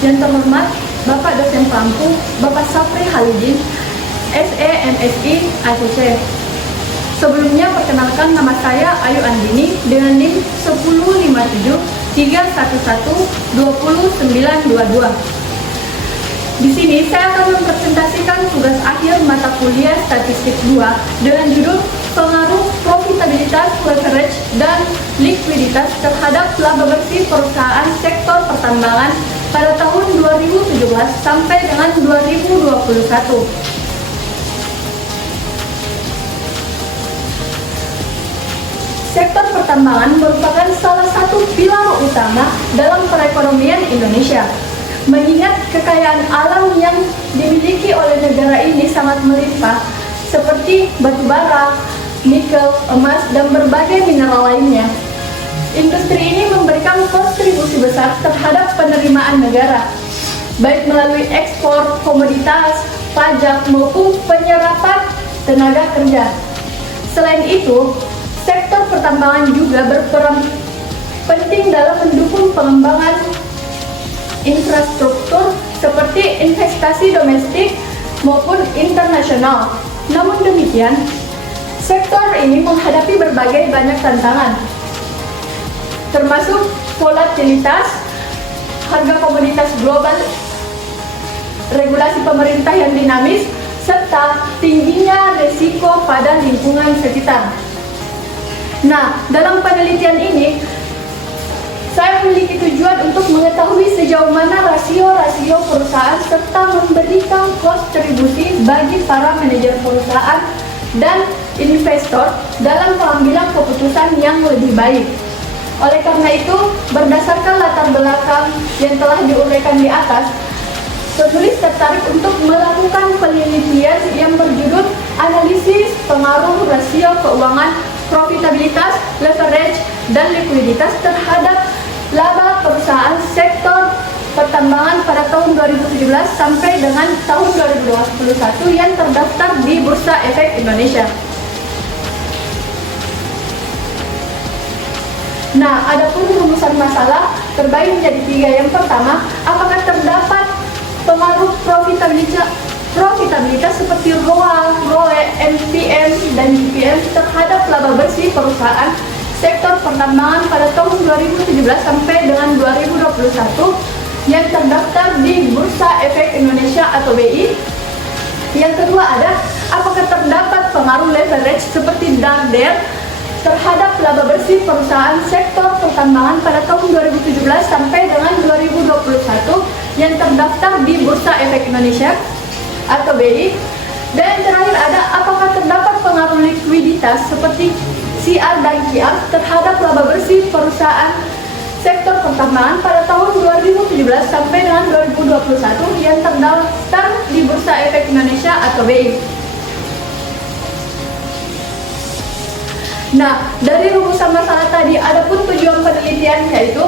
Yang terhormat Bapak Dosen Pampu, Bapak Sapri Halidin, SE MSI ACC. Sebelumnya perkenalkan, nama saya Ayu Andini dengan NIM 1057311200922. Di sini saya akan mempresentasikan tugas akhir mata kuliah Statistik 2 dengan judul Pengaruh Profitabilitas, Leverage, dan Likuiditas terhadap laba bersih perusahaan sektor pertambangan pada tahun 2017 sampai dengan 2021. Sektor pertambangan merupakan salah satu pilar utama dalam perekonomian Indonesia. Mengingat kekayaan alam yang dimiliki oleh negara ini sangat melimpah, seperti batu bara, nikel, emas, dan berbagai mineral lainnya. Industri ini memberikan kontribusi besar terhadap penerimaan negara, baik melalui ekspor komoditas, pajak, maupun penyerapan tenaga kerja. Selain itu, sektor pertambangan juga berperan penting dalam mendukung pengembangan infrastruktur seperti investasi domestik maupun internasional. Namun demikian, sektor ini menghadapi berbagai banyak tantangan, termasuk volatilitas harga komoditas global, regulasi pemerintah yang dinamis, serta tingginya risiko pada lingkungan sekitar. Nah, dalam penelitian ini, saya memiliki tujuan untuk mengetahui sejauh mana rasio-rasio perusahaan serta memberikan kontribusi bagi para manajer perusahaan dan investor dalam pengambilan keputusan yang lebih baik. Oleh karena itu, berdasarkan latar belakang yang telah diuraikan di atas, penulis tertarik untuk melakukan penelitian yang berjudul Analisis Pengaruh Rasio Keuangan, Profitabilitas, Leverage, dan Likuiditas terhadap laba perusahaan sektor pertambangan pada tahun 2017 sampai dengan tahun 2021 yang terdaftar di Bursa Efek Indonesia. Nah, adapun rumusan masalah terbagi menjadi 3. Yang pertama, apakah terdapat pengaruh profitabilitas seperti ROA, ROE, NPM, dan GPM terhadap laba bersih perusahaan sektor pertambangan pada tahun 2017 sampai dengan 2021 yang terdaftar di Bursa Efek Indonesia atau BI. Yang kedua ada, apakah terdapat pengaruh leverage seperti DAR/DER terhadap laba bersih perusahaan sektor pertambangan pada tahun 2017 sampai dengan 2021 yang terdaftar di Bursa Efek Indonesia atau BI. Dan yang terakhir ada, apakah terdapat pengaruh likuiditas seperti CR dan QR terhadap laba bersih perusahaan sektor pertambangan pada tahun 2017 sampai dengan 2021 yang terdaftar di Bursa Efek Indonesia atau BI. Nah, dari rumusan masalah tadi, adapun tujuan penelitian yaitu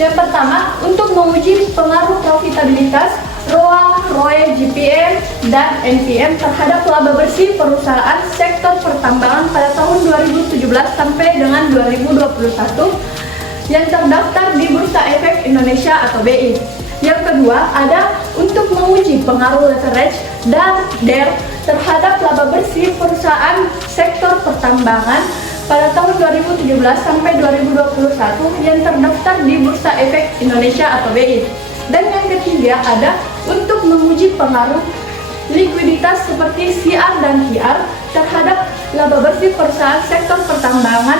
yang pertama, untuk menguji pengaruh profitabilitas, ROA, ROE, GPM, dan NPM terhadap laba bersih perusahaan sektor pertambangan pada tahun 2017 sampai dengan 2021 yang terdaftar di Bursa Efek Indonesia atau BI. Yang kedua ada untuk menguji pengaruh leverage dan DER terhadap laba bersih perusahaan sektor pertambangan pada tahun 2017 sampai 2021 yang terdaftar di Bursa Efek Indonesia atau BI. Dan yang ketiga ada untuk menguji pengaruh likuiditas seperti CR dan QR terhadap laba bersih perusahaan sektor pertambangan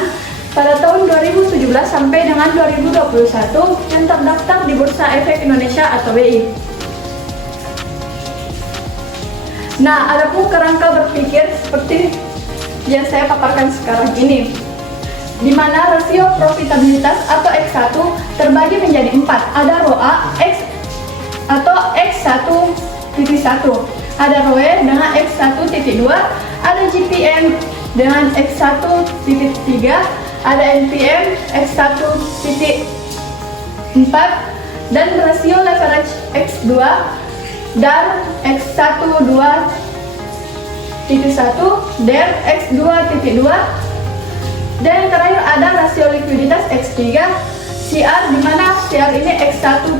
pada tahun 2017 sampai dengan 2021 yang terdaftar di Bursa Efek Indonesia atau BI. Nah, adapun kerangka berpikir seperti yang saya paparkan sekarang ini, di mana rasio profitabilitas atau X1 terbagi menjadi 4. Ada ROA X atau X1.1, ada ROE dengan X1.2, ada GPM dengan X1.3, ada NPM X1.4, dan rasio leverage X2 dan X1.2.1, DER X2.2, dan yang terakhir ada rasio likuiditas X3, CR, di mana CR ini X1.1,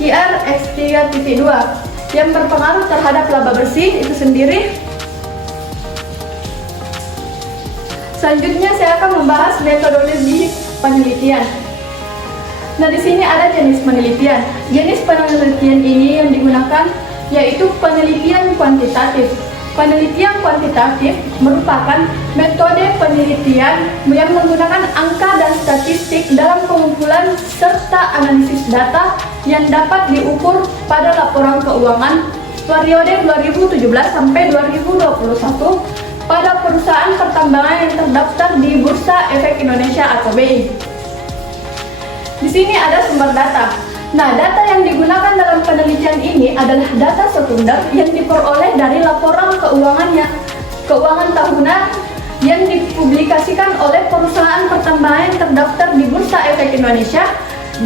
QR X3.2 yang berpengaruh terhadap laba bersih itu sendiri. Selanjutnya saya akan membahas metodologi penelitian. Nah, di sini ada jenis penelitian. Jenis penelitian ini yang digunakan yaitu penelitian kuantitatif. Penelitian kuantitatif merupakan metode penelitian yang menggunakan angka dan statistik dalam pengumpulan serta analisis data yang dapat diukur pada laporan keuangan periode 2017 sampai 2021 pada perusahaan pertambangan yang terdaftar di Bursa Efek Indonesia atau BI. Di sini ada sumber data. Nah, data yang digunakan dalam penelitian ini adalah data sekunder yang diperoleh dari laporan keuangan tahunan yang dipublikasikan oleh perusahaan pertambangan yang terdaftar di Bursa Efek Indonesia,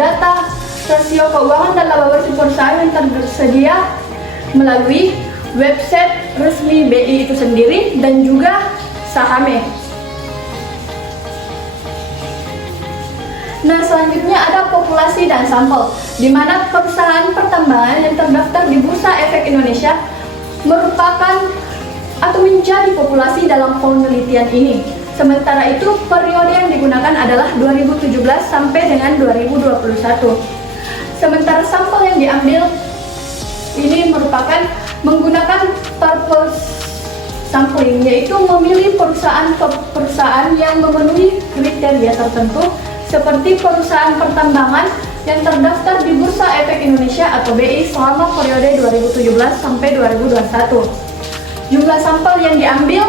data rasio keuangan dan laba bersih perusahaan yang tersedia melalui website resmi BI itu sendiri dan juga Sahame. Nah, selanjutnya ada populasi dan sampel, di mana perusahaan pertambangan yang terdaftar di Bursa Efek Indonesia merupakan atau menjadi populasi dalam penelitian ini. Sementara itu, periode yang digunakan adalah 2017 sampai dengan 2021. Sementara sampel yang diambil ini merupakan menggunakan purpose sampling, yaitu memilih perusahaan yang memenuhi kriteria tertentu seperti perusahaan pertambangan yang terdaftar di Bursa Efek Indonesia atau BI selama periode 2017 sampai 2021. Jumlah sampel yang diambil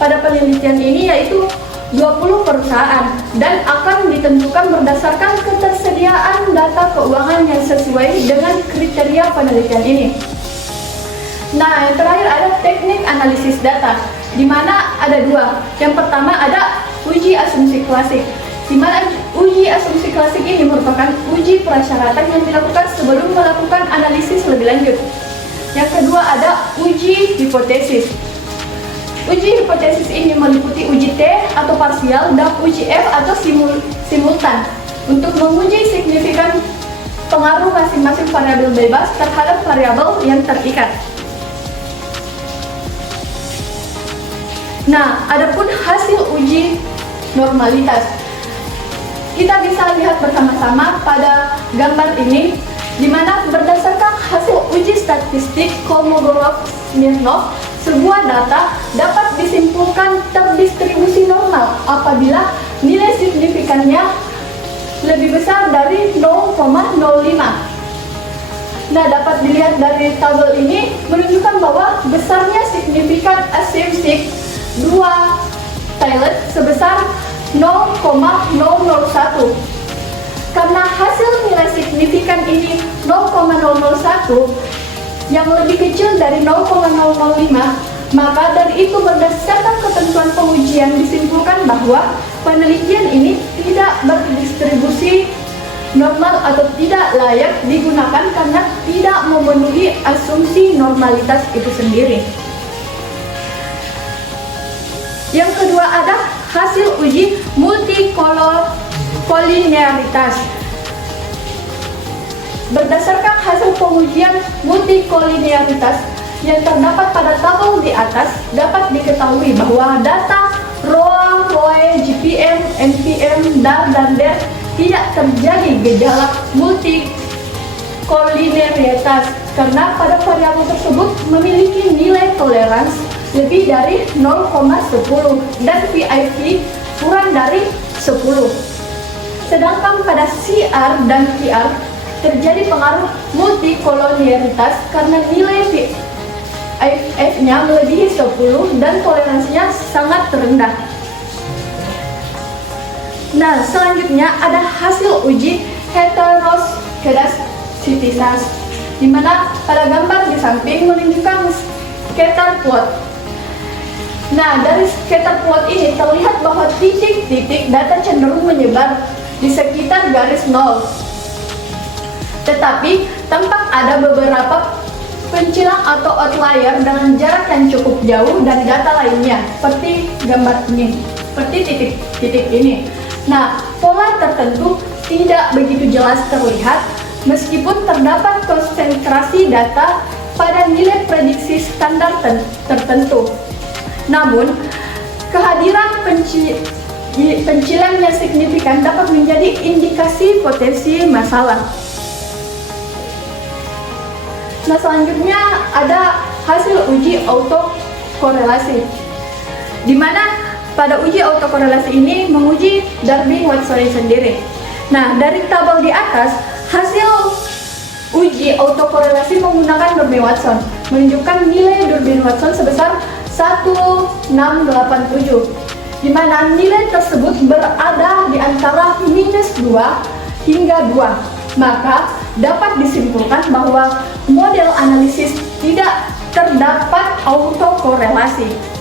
pada penelitian ini yaitu 20 perusahaan dan akan ditentukan berdasarkan ketersediaan data keuangan yang sesuai dengan kriteria penelitian ini. Nah, yang terakhir ada teknik analisis data, di mana ada dua. Yang pertama ada uji asumsi klasik, di mana uji asumsi klasik ini merupakan uji prasyaratan yang dilakukan sebelum melakukan analisis lebih lanjut. Yang kedua ada uji hipotesis. Uji hipotesis ini meliputi uji T atau parsial dan uji F atau simultan untuk menguji signifikan pengaruh masing-masing variabel bebas terhadap variabel yang terikat. Nah, adapun hasil uji normalitas, kita bisa lihat bersama-sama pada gambar ini, di mana berdasarkan hasil uji statistik Kolmogorov-Smirnov, sebuah data dapat disimpulkan terdistribusi normal apabila nilai signifikannya lebih besar dari 0,05. Nah, dapat dilihat dari tabel ini menunjukkan bahwa besarnya signifikan asymmetric 2 Taylor sebesar 0,001. Karena hasil nilai signifikan ini 0,001 yang lebih kecil dari 0,005, maka dari itu berdasarkan ketentuan pengujian disimpulkan bahwa penelitian ini tidak berdistribusi normal atau tidak layak digunakan karena tidak memenuhi asumsi normalitas itu sendiri. Yang kedua ada hasil uji multikolinearitas. Berdasarkan hasil pengujian multikolinearitas yang terdapat pada tabel di atas, dapat diketahui bahwa data ROA, ROE, GPM, NPM, DAR, dan DER tidak terjadi gejala multikolinearitas karena pada variabel tersebut memiliki nilai toleransi lebih dari 0,10 dan VIP kurang dari 10. Sedangkan pada CR dan QR terjadi pengaruh multikolinearitas karena nilai VIF-nya melebihi 10 dan toleransinya sangat rendah. Nah, selanjutnya ada hasil uji heteroskedastisitas, di mana pada gambar di samping menunjukkan scatter plot. Nah, dari scatter plot ini terlihat bahwa titik-titik data cenderung menyebar di sekitar garis nol. Tetapi tampak ada beberapa pencilang atau outlier dengan jarak yang cukup jauh dari data lainnya, seperti gambar ini, seperti titik-titik ini. Nah, pola tertentu tidak begitu jelas terlihat meskipun terdapat konsentrasi data pada nilai prediksi standar tertentu. Namun, kehadiran pencilan yang signifikan dapat menjadi indikasi potensi masalah. Nah, selanjutnya ada hasil uji autokorelasi, di mana pada uji autokorelasi ini menguji Durbin-Watson sendiri. Nah, dari tabel di atas, hasil uji autokorelasi menggunakan Durbin-Watson menunjukkan nilai Durbin-Watson sebesar 1687, di mana nilai tersebut berada di antara -2 hingga 2. Maka dapat disimpulkan bahwa model analisis tidak terdapat autokorelasi.